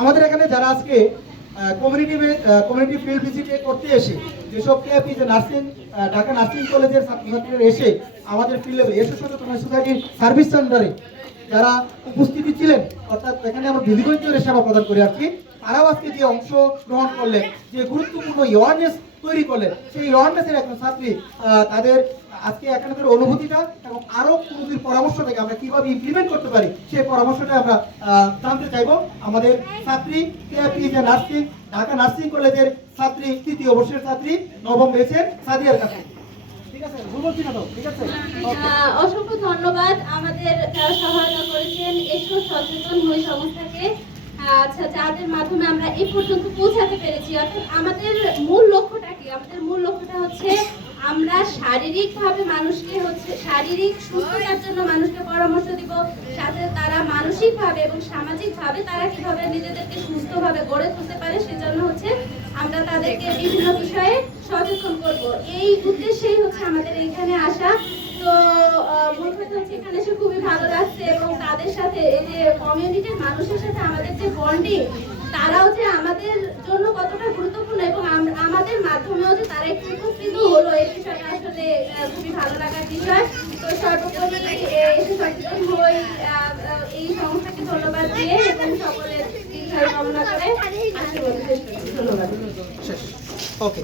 আমাদের এখানে যারা আজকে কমিউনিটি ফিল্ড ভিজিটে করতে এসে যেসব কেপি যে নার্সিং ঢাকা নার্সিং কলেজের ছাত্রছাত্রীরা এসে আমাদের ফিল্ড লেভেল এসে সচেতন সোসাইটির সার্ভিস সেন্টারে যারা উপস্থিতি ছিলেন, অর্থাৎ এখানে আমরা দীর্ঘদিন সেবা প্রদান করে আসছি, তারাও আজকে যে অংশ গ্রহণ করলেন, যে গুরুত্বপূর্ণ অ্যাওয়ারনেস তৈরি করলেন, সেই অ্যাওয়ারনেসের একজন ছাত্রী তাদের আজকে এখানে অনুভূতিটা এবং আরো কোনদিন পরামর্শ থেকে আমরা কিভাবে ইমপ্লিমেন্ট করতে পারি সেই পরামর্শটা আমরা জানতে চাইবো আমাদের ছাত্রী কেপি যে নার্সিং ঢাকা নার্সিং কলেজের ছাত্রী, তৃতীয় বর্ষের ছাত্রী, নবম ব্যাচের সাদিয়ার কাছে। ঠিক আছে, বলছি না তো? ঠিক আছে, অসংখ্য ধন্যবাদ আমাদের যারা সহায়তা করেছেন এসো সচেতন হই সংস্থাকে। আচ্ছা, যাদের মাধ্যমে আমরা এই পর্যন্ত পৌঁছাতে পেরেছি। অর্থাৎ আমাদের মূল লক্ষ্যটা কি? আমাদের মূল লক্ষ্যটা হচ্ছে আমরা শারীরিকভাবে মানুষকে শারীরিক সুস্থতার জন্য মানুষকে পরামর্শ দিব, সাথে তারা মানসিকভাবে এবং সামাজিকভাবে তারা কিভাবে নিজেদেরকে সুস্থভাবে গড়ে তুলতে পারে সেজন্য আমরা তাদেরকে বিভিন্ন বিষয়ে সচেতন করব। এই উদ্দেশ্যেই আমাদের এখানে আসা। তো মূল কথা এখানে এসে খুবই ভালো লাগছে এবং তাদের সাথে এই যে কমিউনিটির মানুষের সাথে আমাদের যে বন্ডিং, তারাও যে আমাদের জন্য কতটা গুরুত্বপূর্ণ এবং আমাদের মাধ্যমেও যে তারা একটু উপকৃত হলো, এই বিষয়টা আসলে খুবই ভালো লাগার বিষয়। তো সর্বোপরি এসে সচেতন হই এই সংস্থাকে ধন্যবাদ দিয়ে এবং সকলের দীর্ঘায়ু কামনা করে আসতে বলতে চেষ্টা করছি। ধন্যবাদ। ওকে।